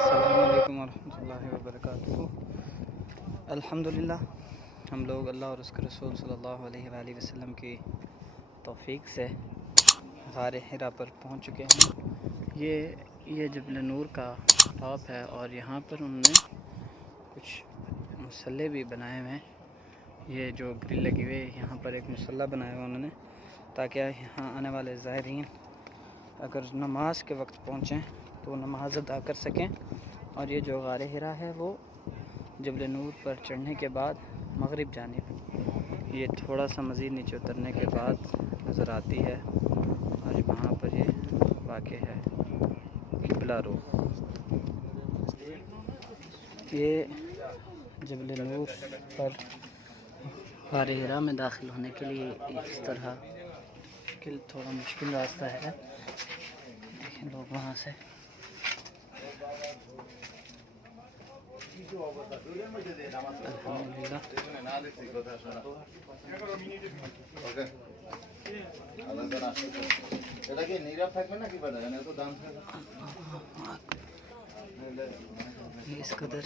अस्सलामुअलैकुम वरहमतुल्लाहि वबरकातुहू। अल्हम्दुलिल्लाह हम लोग अल्लाह और उसके रसूल सल्लल्लाहु अलैहि वसल्लम की तौफीक से गार हिरा पर पहुंच चुके हैं। ये जबल नूर का टॉप है और यहाँ पर उन्होंने कुछ मुसल्ले भी बनाए हुए हैं। ये जो ग्रिल लगी हुई है, यहाँ पर एक मुसल्ला बनाया हुआ उन्होंने, ताकि यहाँ आने वाले ज़ायरीन अगर नमाज के वक्त पहुँचें तो नमाज अदा कर सकें। और ये जो गार हिरा है वो जबल नूर पर चढ़ने के बाद मगरिब जानिब, ये थोड़ा सा मज़ीद नीचे उतरने के बाद नज़र आती है और वहाँ पर ये वाक़ है किबला रुख। ये जबल नूर पर गार हिरा में दाखिल होने के लिए इस तरह थोड़ा मुश्किल रास्ता है। देखें लोग वहाँ से अल्हम्दुलिल्लाह इस कदर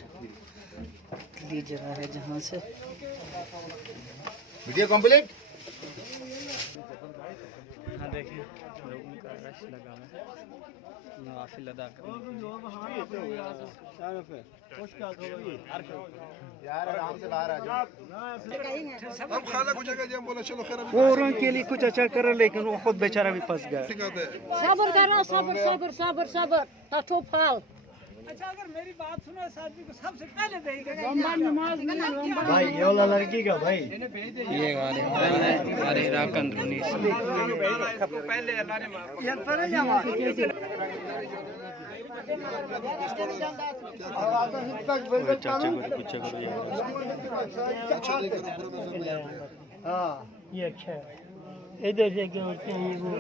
पतली जगह है जहाँ से वीडियो कंप्लीट। हाँ देखिए लोगों का रश लगा है नवाफिल अदा करने के लिए। यार आराम से बाहर आ जाओ। अब खाला कुछ जगह जब बोला चलो खैर वो उनके लिए कुछ अच्छा कर, लेकिन वो खुद बेचारा भी फंस गया। सबर करो, सबर सबर सबर सबर तातो फाल। अच्छा अगर मेरी बात सुनो, शादी को सबसे पहले नमाज भाई ये वाला लड़की का भाई ये गार हिरा का अंदरूनी हाँ ये अच्छा है। इधर से क्या होते हैं ये वो